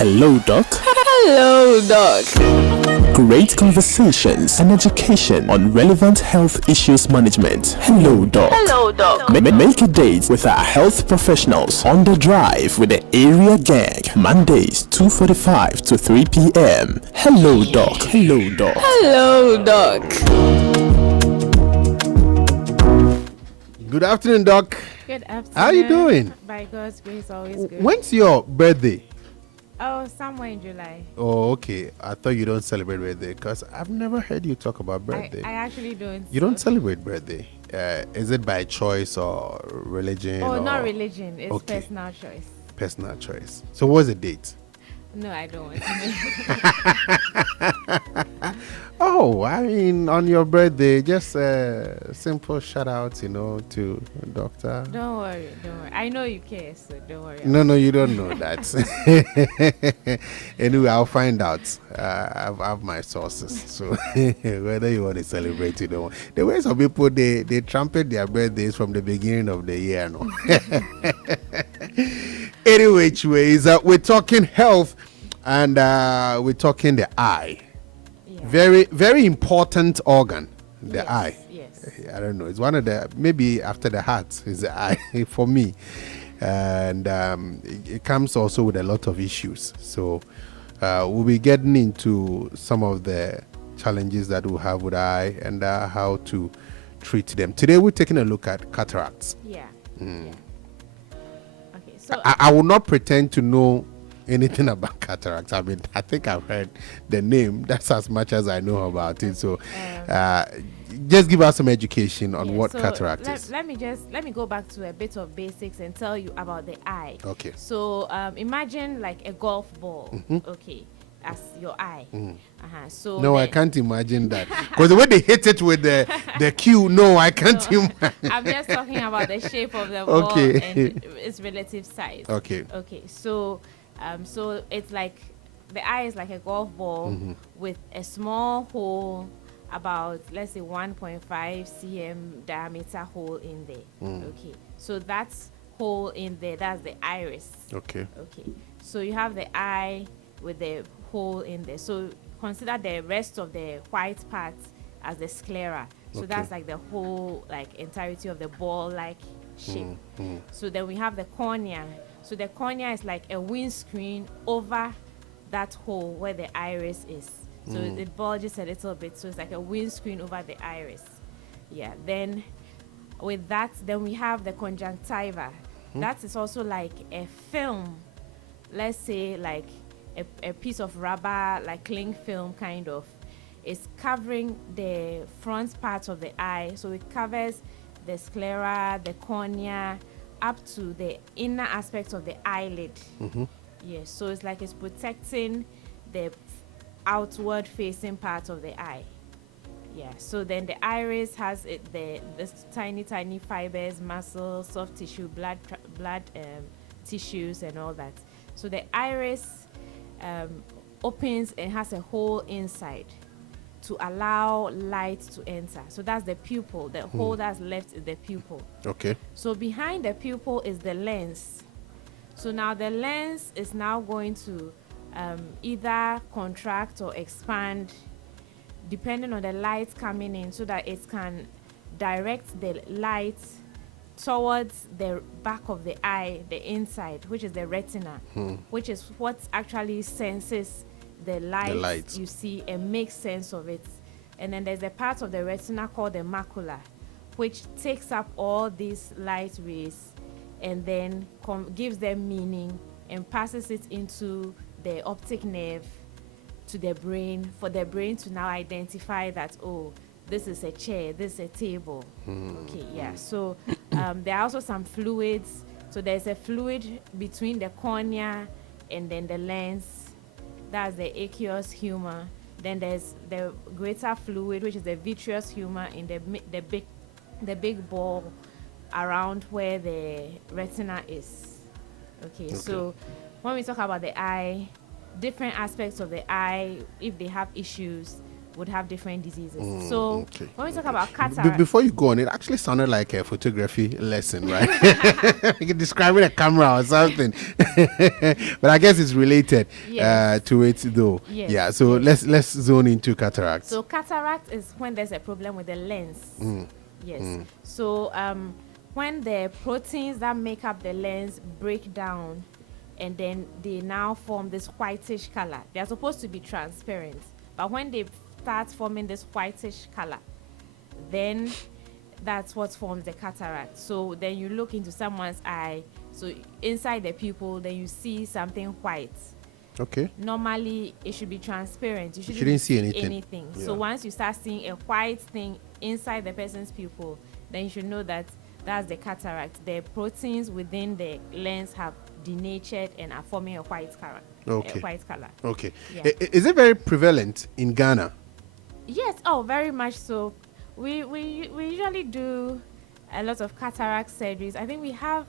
Hello, Doc. Hello, Doc. Great conversations and education on relevant health issues management. Hello, Doc. Hello, Doc. Make a date with our health professionals on the drive with the area gang. Mondays 2:45 to 3 p.m. Hello, Doc. Hello, Doc. Hello, Doc. Good afternoon, Doc. Good afternoon. How are you doing? By God's grace, always good. When's your birthday? Oh, somewhere in July. Oh, okay. I thought you don't celebrate birthday because I've never heard you talk about birthday. I actually don't. You don't celebrate birthday. Is it by choice or religion? Oh, or? not religion. It's Okay. personal choice. Personal choice. So what's the date? No, I don't want to know. Oh, I mean, on your birthday, just a simple shout out, to doctor. Don't worry. I know you care, so don't worry. No, you don't know that. Anyway, I'll find out. I have my sources. So whether you want to celebrate, the way some people, they trumpet their birthdays from the beginning of the year. No. Anyway, we're talking health and we're talking the eye. Yeah. Very, very important organ, the eye. Yes. I don't know. It's one of the, maybe after the heart is the eye for me. And it comes also with a lot of issues. So we'll be getting into some of the challenges that we have with the eye and how to treat them. Today we're taking a look at cataracts. Yeah. Yeah. Okay. So I will not pretend to know anything about cataracts. I mean, I think I've heard the name. That's as much as I know about it. So just give us some education on what cataract is. Let me go back to a bit of basics and tell you about the eye. Okay. So imagine like a golf ball. Okay. As your eye. So No, I can't imagine that. Because the way they hit it with the cue, no, I can't imagine. I'm just talking about the shape of the ball and its relative size. Okay. Okay. So it's like the eye is like a golf ball with a small hole about, let's say, 1.5 cm diameter hole in there. Okay. So that's hole in there, that's the iris. Okay. Okay. So you have the eye with the hole in there. So consider the rest of the white part as the sclera. So that's like the whole entirety of the ball-like shape. So then we have the cornea. So the cornea is like a windscreen over that hole where the iris is. So it bulges a little bit. So it's like a windscreen over the iris. Yeah. Then with that, then we have the conjunctiva. That is also like a film. Let's say like a piece of rubber, like cling film kind of. It's covering the front part of the eye. So it covers the sclera, the cornea, up to the inner aspect of the eyelid. Yes, so it's like it's protecting the outward facing part of the eye. Yeah, so then the iris has the tiny fibers, muscle, soft tissue, blood tissues and all that. So the iris opens and has a hole inside to allow light to enter. So that's the pupil. The hole that's left is the pupil. Okay. So behind the pupil is the lens. So now the lens is now going to either contract or expand depending on the light coming in, so that it can direct the light towards the back of the eye, the inside, which is the retina, which is what actually senses the light you see and makes sense of it. And then there's a part of the retina called the macula, which takes up all these light rays and then gives them meaning and passes it into the optic nerve to the brain, for the brain to now identify that, oh, this is a chair, this is a table. Okay, yeah. So there are also some fluids. So there's a fluid between the cornea and then the lens. That's the aqueous humor. Then there's the greater fluid, which is the vitreous humor in the big ball around where the retina is. Okay, so when we talk about the eye, different aspects of the eye, if they have issues, would have different diseases. So okay, when we talk about cataract, Before you go on, it actually sounded like a photography lesson, right? Like describing a camera or something. But I guess it's related Yes. to it, though. Yes, Yeah. So yes. let's zone into cataracts. So cataract is when there's a problem with the lens. Yes. So when the proteins that make up the lens break down, and then they now form this whitish color. They are supposed to be transparent, but when they start forming this whitish color, then that's what forms the cataract. So then you look into someone's eye, so inside the pupil, then you see something white. Okay. Normally it should be transparent. You shouldn't see anything. So once you start seeing a white thing inside the person's pupil, then you should know that that's the cataract. The proteins within the lens have denatured and are forming a white color. Okay. A white color. Okay. Yeah. Is it very prevalent in Ghana? Yes. Oh, very much so. We usually do a lot of cataract surgeries. I think we have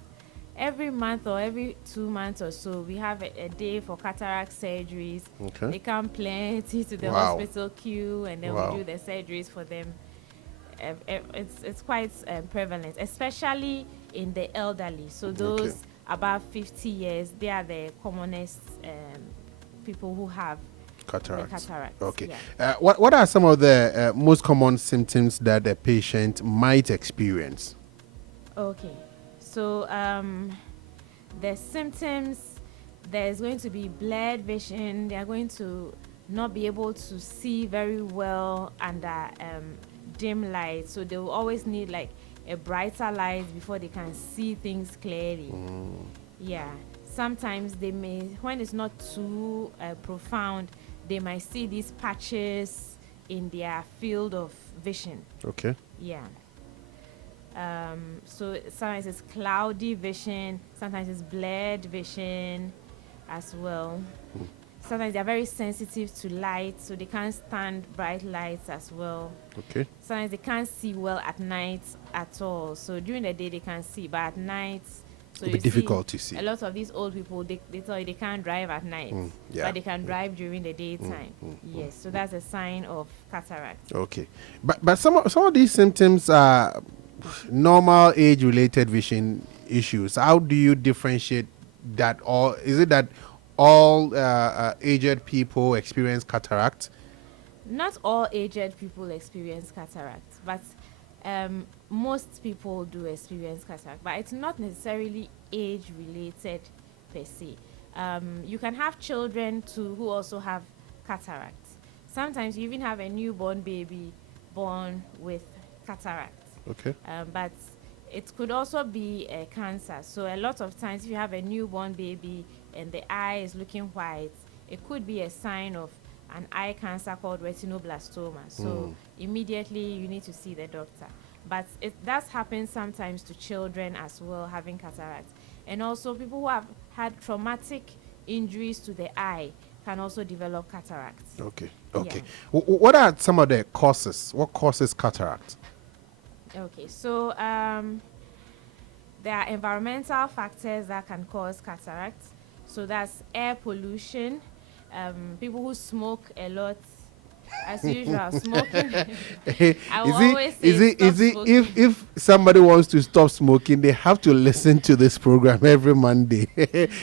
every month or every 2 months or so, we have a day for cataract surgeries. Okay. They come plenty to the Wow. hospital queue, and then Wow. we do the surgeries for them. It's quite prevalent, especially in the elderly. So those above 50 years, they are the commonest people who have Cataracts. cataracts. Okay. Yeah. What are some of the most common symptoms that a patient might experience? Okay. So the symptoms, there's going to be blurred vision. They are going to not be able to see very well under dim light. So they will always need like a brighter light before they can see things clearly. Yeah. Sometimes they may, when it's not too profound, they might see these patches in their field of vision. Okay. Yeah. So sometimes it's cloudy vision, sometimes it's blurred vision as well. Sometimes they're very sensitive to light, so they can't stand bright lights as well. Okay. Sometimes they can't see well at night at all. So during the day they can see, but at night, so It'll be difficult to see. a lot of these old people, they tell you they can't drive at night, yeah. but they can drive during the daytime. Yes, so that's a sign of cataract. Okay. But some of these symptoms are normal age-related vision issues. How do you differentiate that? Or is it that all aged people experience cataract? Not all aged people experience cataract, but most people do experience cataract, but it's not necessarily age-related per se. You can have children too who also have cataract. Sometimes you even have a newborn baby born with cataract. Okay. But it could also be a cancer. So a lot of times if you have a newborn baby and the eye is looking white, it could be a sign of an eye cancer called retinoblastoma. So immediately you need to see the doctor. But it does happen sometimes to children as well, having cataract. And also people who have had traumatic injuries to the eye can also develop cataract. Okay. Okay. Yeah. What are some of the causes? What causes cataract? Okay, so there are environmental factors that can cause cataract. So that's air pollution, people who smoke a lot, as usual, smoking. I will always say if somebody wants to stop smoking, they have to listen to this program every Monday.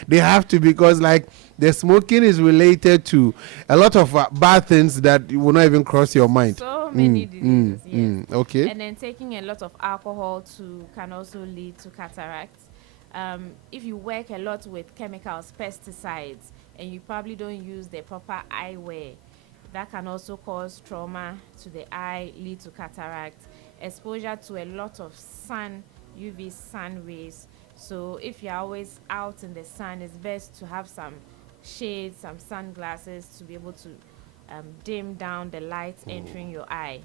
They have to, because like the smoking is related to a lot of bad things that will not even cross your mind. So many diseases, yes. Okay. And then taking a lot of alcohol too can also lead to cataract. If you work a lot with chemicals, pesticides, and you probably don't use the proper eyewear, that can also cause trauma to the eye, lead to cataract. Exposure to a lot of sun, UV sun rays. So if you're always out in the sun, it's best to have some shades, some sunglasses to be able to dim down the light entering your eye.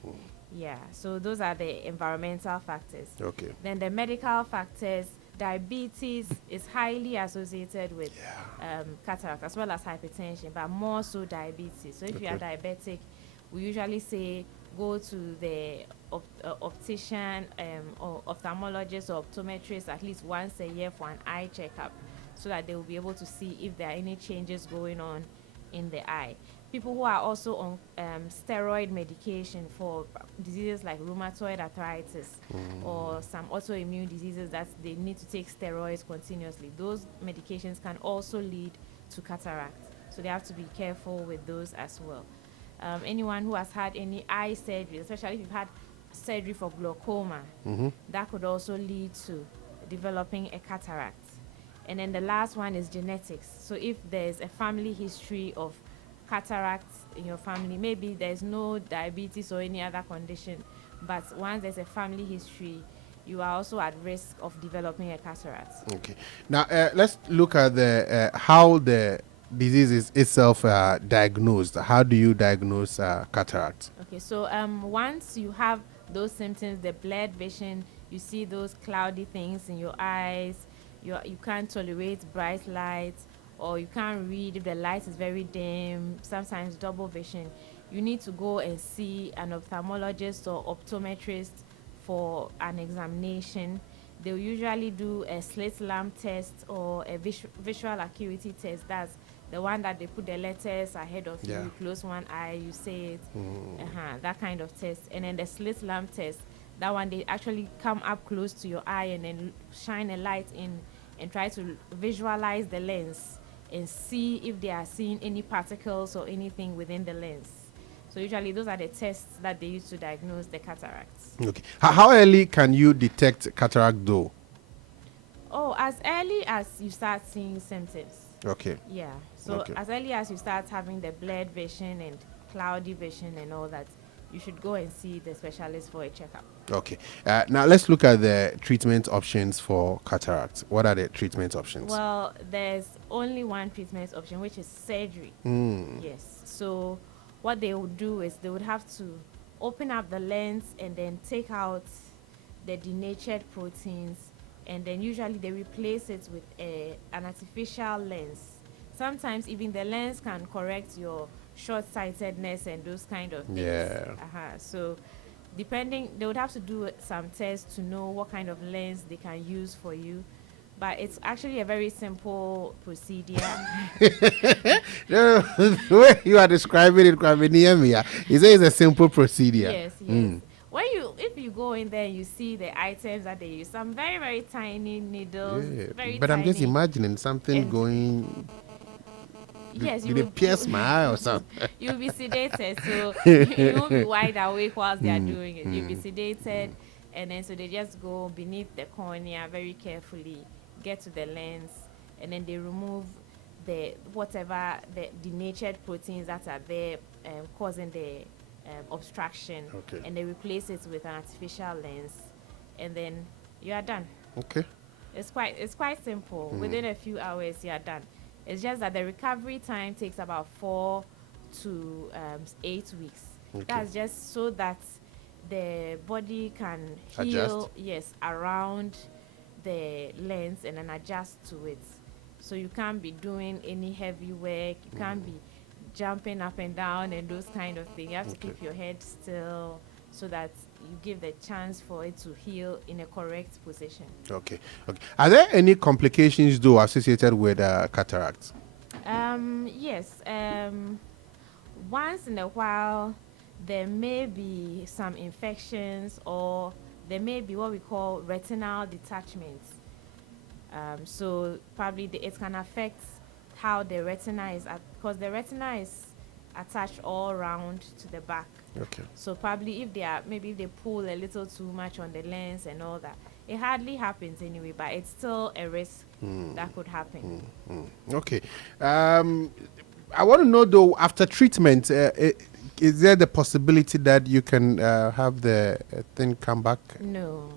Yeah, so those are the environmental factors. Okay. Then the medical factors, diabetes is highly associated with cataract as well as hypertension, but more so diabetes. So if you are diabetic, we usually say go to the optician or ophthalmologist or optometrist at least once a year for an eye checkup, so that they will be able to see if there are any changes going on in the eye. people who are also on steroid medication for diseases like rheumatoid arthritis or some autoimmune diseases that they need to take steroids continuously. Those medications can also lead to cataract. So they have to be careful with those as well. Anyone who has had any eye surgery, especially if you've had surgery for glaucoma, that could also lead to developing a cataract. And then the last one is genetics. So if there's a family history of cataracts in your family, maybe there's no diabetes or any other condition, but once there's a family history, you are also at risk of developing a cataract. Okay. Now let's look at the how the disease is itself diagnosed. How do you diagnose cataract? Okay, so once you have those symptoms, the blurred vision, you see those cloudy things in your eyes, you can't tolerate bright light, or you can't read if the light is very dim, sometimes double vision, you need to go and see an ophthalmologist or optometrist for an examination. They'll usually do a slit lamp test or a visual acuity test. That's the one that they put the letters ahead of you, close one eye, you say it, that kind of test. And then the slit lamp test, that one they actually come up close to your eye and then shine a light in and try to visualize the lens and see if they are seeing any particles or anything within the lens. So usually those are the tests that they use to diagnose the cataracts. Okay. How early can you detect cataract though? Oh, as early as you start seeing symptoms. Okay. Yeah. So as early as you start having the blurred vision and cloudy vision and all that, you should go and see the specialist for a checkup. Okay. Now let's look at the treatment options for cataract. What are the treatment options? Well, there's only one treatment option, which is surgery. Yes. So what they would do is they would have to open up the lens and then take out the denatured proteins, and then usually they replace it with an artificial lens. Sometimes even the lens can correct your short-sightedness and those kind of things. Yeah. So depending, they would have to do some tests to know what kind of lens they can use for you. But it's actually a very simple procedure. The way you are describing it, you say it's a simple procedure. Yes. If you go in there, you see the items that they use. Some very, very tiny needles. Yeah. But I'm just imagining something going. Yes, did it pierce my eye or something? You'll be sedated, so you won't be wide awake whilst they are doing it. You'll be sedated, and then so they just go beneath the cornea very carefully, get to the lens, and then they remove the denatured proteins that are there causing the obstruction, and they replace it with an artificial lens, and then you are done. Okay. It's quite simple. Within a few hours, you are done. It's just that the recovery time takes about 4 to 8 weeks. Okay. That's just so that the body can Adjust. heal, around the lens and then adjust to it. So you can't be doing any heavy work. You can't be jumping up and down and those kind of things. You have to keep your head still so that you give the chance for it to heal in a correct position. Okay. Are there any complications though associated with cataract? Yes. Once in a while, there may be some infections, or there may be what we call retinal detachments. So probably it can affect how the retina is, because the retina is attached all around to the back. Okay. So probably if they pull a little too much on the lens and all that, it hardly happens anyway, but it's still a risk that could happen. Okay. I want to know though, after treatment, is there the possibility that you can have the thing come back? No.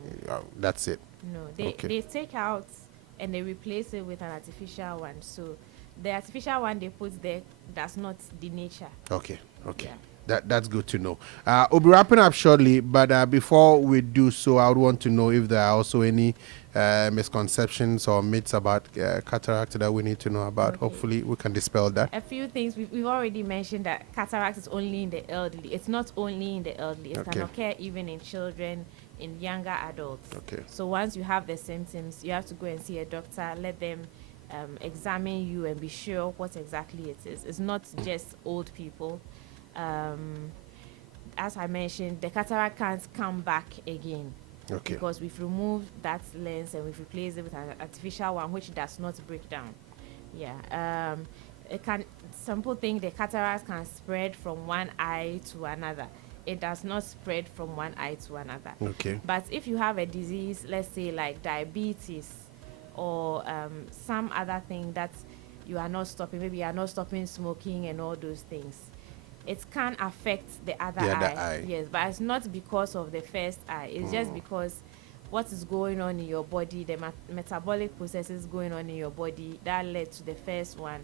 That's it. No. They take out and they replace it with an artificial one. So the artificial one they put there does not denature. Okay. Yeah. That's good to know. We'll be wrapping up shortly, but before we do so, I would want to know if there are also any misconceptions or myths about cataract that we need to know about. Okay. Hopefully, we can dispel that. A few things. We've already mentioned that cataract is only in the elderly. It's not only in the elderly. It can occur even in children, in younger adults. Okay. So once you have the symptoms, you have to go and see a doctor. Let them examine you and be sure what exactly it is. It's not just old people. As I mentioned, the cataract can't come back again. Okay. Because we've removed that lens and we've replaced it with an artificial one which does not break down. Yeah. Some people think the cataract can spread from one eye to another. It does not spread from one eye to another. Okay. But if you have a disease, let's say like diabetes or some other thing that you are not stopping, maybe you are not stopping smoking and all those things, it can affect the other eye. Yes, but it's not because of the first eye. It's just because what is going on in your body, the metabolic processes going on in your body that led to the first one.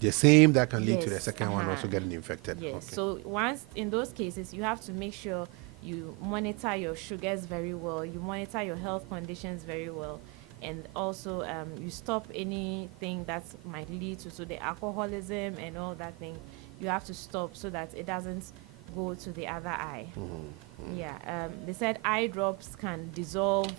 The same that can lead to the second one also getting infected. Yes. Okay. So once in those cases, you have to make sure you monitor your sugars very well. You monitor your health conditions very well. And also you stop anything that might lead to the alcoholism and all that thing. You have to stop so that it doesn't go to the other eye. Yeah. They said eye drops can dissolve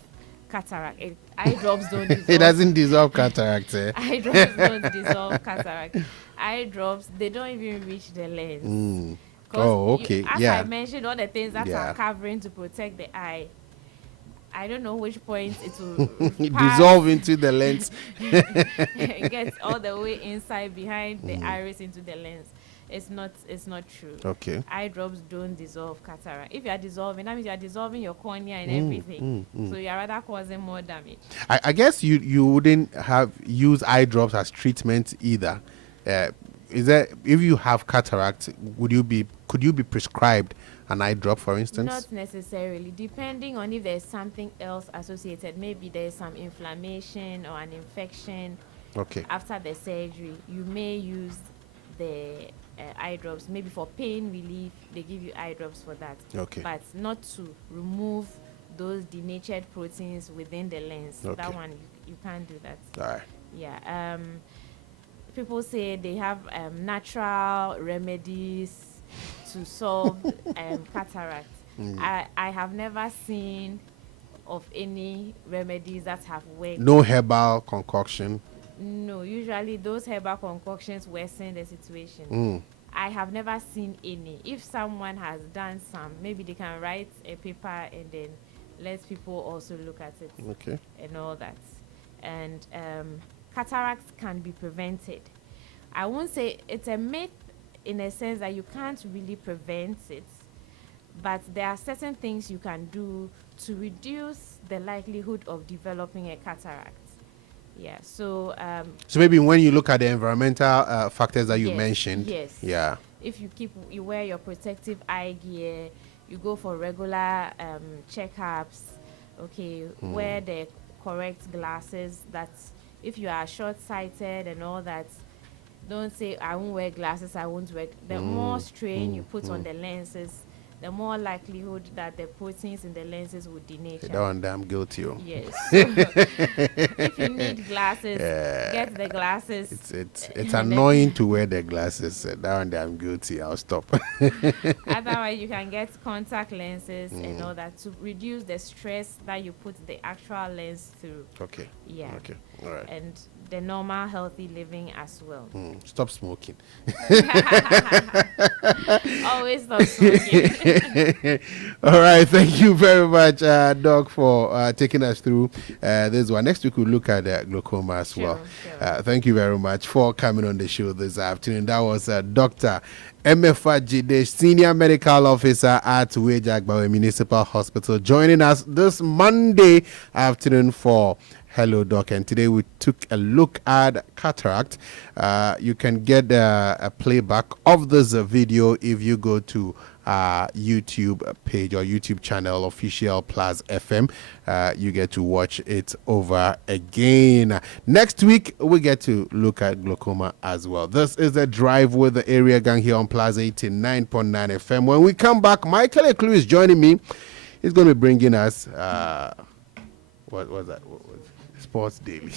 cataract. Eye drops don't dissolve. It doesn't dissolve cataract. Eye drops don't dissolve cataract. Eye drops, they don't even reach the lens. Oh, okay. As I mentioned, all the things that are covering to protect the eye. I don't know which point it will dissolve into the lens. Get all the way inside behind the iris into the lens. It's not true. Okay. Eye drops don't dissolve cataract. If you are dissolving, that means you are dissolving your cornea and everything. So you are rather causing more damage. I guess you wouldn't use eye drops as treatment either. Is that if you have cataract, could you be prescribed an eye drop, for instance? Not necessarily, depending on if there's something else associated. Maybe there's some inflammation or an infection. Okay. After the surgery, you may use the eye drops. Maybe for pain relief, they give you eye drops for that. Okay. But not to remove those denatured proteins within the lens. Okay. That one, you can't do that. All right. Yeah. People say they have natural remedies to solve cataract. I have never seen of any remedies that have worked. No herbal concoction. No, usually those herbal concoctions worsen the situation. I have never seen any. If someone has done some, maybe they can write a paper and then let people also look at it. Okay. And all that. And cataracts can be prevented. I won't say it's a myth in a sense that you can't really prevent it, but there are certain things you can do to reduce the likelihood of developing a cataract. Yeah, so maybe when you look at the environmental factors that you mentioned, yeah, if you wear your protective eye gear, you go for regular checkups, okay, wear the correct glasses. That if you are short-sighted and all that, don't say I won't wear glasses, I won't wear. The more strain you put on the lenses, the more likelihood that the proteins in the lenses would denature. That one damn guilty. Yes. If you need glasses, get the glasses. It's annoying to wear the glasses. That one damn guilty. I'll stop. Otherwise, you can get contact lenses and all that to reduce the stress that you put the actual lens through. Okay. Yeah. Okay. All right. And the normal healthy living as well. Stop smoking. Always stop smoking. All right, thank you very much, Doc, for taking us through this one. Next week we'll look at glaucoma as well. Sure. Thank you very much for coming on the show this afternoon. That was Dr. Emefa Dzide, Senior Medical Officer at Wejagbawe Municipal Hospital, joining us this Monday afternoon for Hello Doc, and today we took a look at cataract. You can get a playback of this video if you go to YouTube page or YouTube channel, official PLUZZ FM. You get to watch it over again. Next week, we get to look at glaucoma as well. This is The Drive with the Area Gang here on PLUZZ 89.9 FM. When we come back, Michael Eklu is joining me. He's going to be bringing us, what was that? Sports Daily.